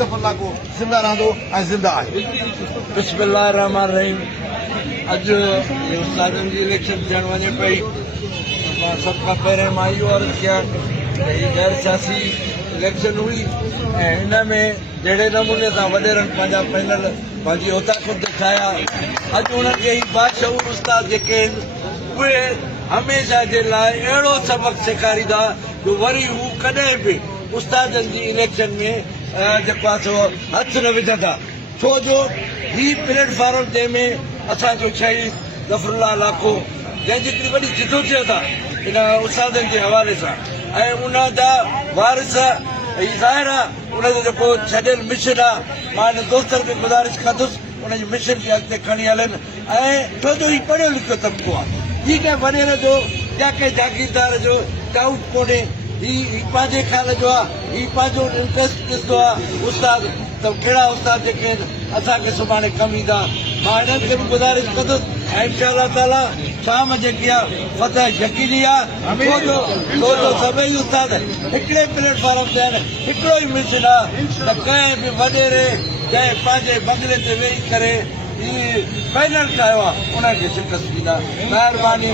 अल्लाह को जिंदा रहंदो ऐं जिंदा आहे। बिस्मिल्लाह रहमान रहीम। अॼु उस्तादनि जी इलेक्शन थियण वञे पई। मां सभ खां पहिरियों मां इहो अर्ज़ु कयां त हीअ गैर सियासी इलेक्शन हुई ऐं हिन में जहिड़े नमूने सां वॾेरनि पंहिंजा पैनल पंहिंजी हुताखुद ॾेखारिया। अॼु उन्हनि खे ई बादशाहूर उस्ताद जेके आहिनि उहे हमेशह जे लाइ अहिड़ो सबक़ सेखारींदा जो वरी हू कॾहिं बि उस्तादनि जी इलेक्शन में जेको आहे सो हथ न विझंदा। छो जो ही प्लेटफॉर्म जंहिंमें असांजो शहीद ज़फरुल्लाह लाखो जंहिंजी हिकिड़ी वॾी जिदोजहद आहे इन उस्तादनि जे हवाले सां ऐं उन जा वारिस हीउ ज़ाहिर आहे उनजो जेको छॾियल मिशन आहे। मां हिन दोस्तनि खे गुज़ारिश कंदुसि उनजी मिशन खे अॻिते खणी हलनि ऐं छो जो हीउ पढ़ियो लिखियो तबिको आहे। हीउ कंहिं वॾेर जो या कंहिं जागीरदार जो डाउट कोन्हे। ही पंहिंजे ख़्याल जो आहे, ही पंहिंजो इंट्रस्ट ॾिसंदो आहे उस्ताद त कहिड़ा उस्ताद जेके आहिनि असांखे सुभाणे कमु ईंदा। मां हिननि खे बि गुज़ारिश कंदुसि ऐं इंशाअल्लाह ताला शाम जेकी आहे फतह यकीनी आहे। छो जो सभई उस्ताद हिकिड़े प्लेटफॉर्म ते आहिनि, हिकिड़ो ई मिशन आहे त कंहिं बि वॾेरे जंहिं पंहिंजे बंगले ते वेही करे ही पैनल ठाहियो आहे उनखे शिकस्त ॾींदा। महिरबानी।